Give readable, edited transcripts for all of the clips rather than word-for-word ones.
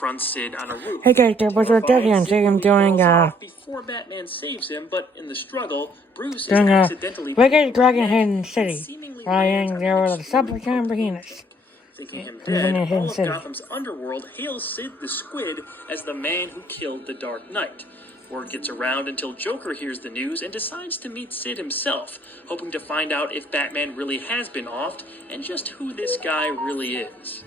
confronts Sid on a roof. Hey guys, there was a Daddy and see him doing before Batman saves him, but in the struggle, Bruce is accidentally Wicked Dragon Hidden and City. seemingly Lying lands there on with an a supplicant extreme penis. Thinking him Living in dead, Hidden all of City. Gotham's underworld hails Sid the Squid as the man who killed the Dark Knight. Word gets around until Joker hears the news and decides to meet Sid himself, hoping to find out if Batman really has been offed and just who this guy really is.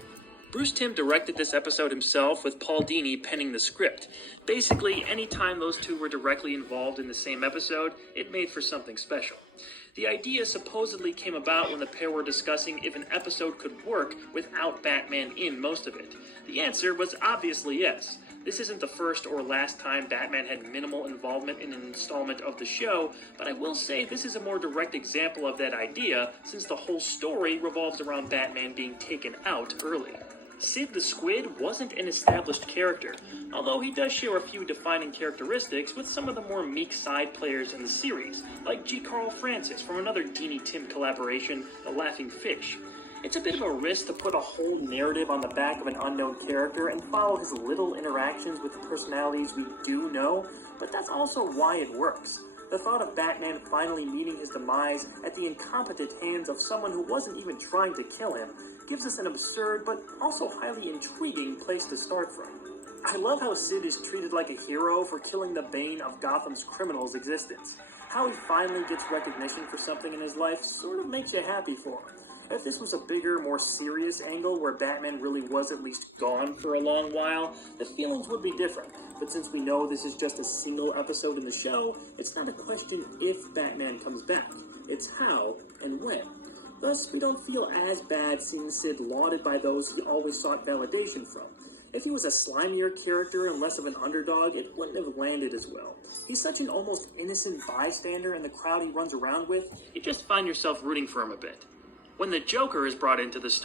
Bruce Timm directed this episode himself, with Paul Dini penning the script. Basically, anytime those two were directly involved in the same episode, it made for something special. The idea supposedly came about when the pair were discussing if an episode could work without Batman in most of it. The answer was obviously yes. This isn't the first or last time Batman had minimal involvement in an installment of the show, but I will say this is a more direct example of that idea, since the whole story revolves around Batman being taken out early. Sid the Squid wasn't an established character, although he does share a few defining characteristics with some of the more meek side players in the series, like G. Carl Francis from another Dini Timm collaboration, The Laughing Fish. It's a bit of a risk to put a whole narrative on the back of an unknown character and follow his little interactions with the personalities we do know, but that's also why it works. The thought of Batman finally meeting his demise at the incompetent hands of someone who wasn't even trying to kill him gives us an absurd but also highly intriguing place to start from. I love how Sid is treated like a hero for killing the bane of Gotham's criminal's existence. How he finally gets recognition for something in his life sort of makes you happy for him. If this was a bigger, more serious angle where Batman really was at least gone for a long while, the feelings would be different. But since we know this is just a single episode in the show, it's not a question if Batman comes back. It's how and when. Thus, we don't feel as bad seeing Sid lauded by those he always sought validation from. If he was a slimier character and less of an underdog, it wouldn't have landed as well. He's such an almost innocent bystander in the crowd he runs around with, you just find yourself rooting for him a bit. When the Joker is brought into the story,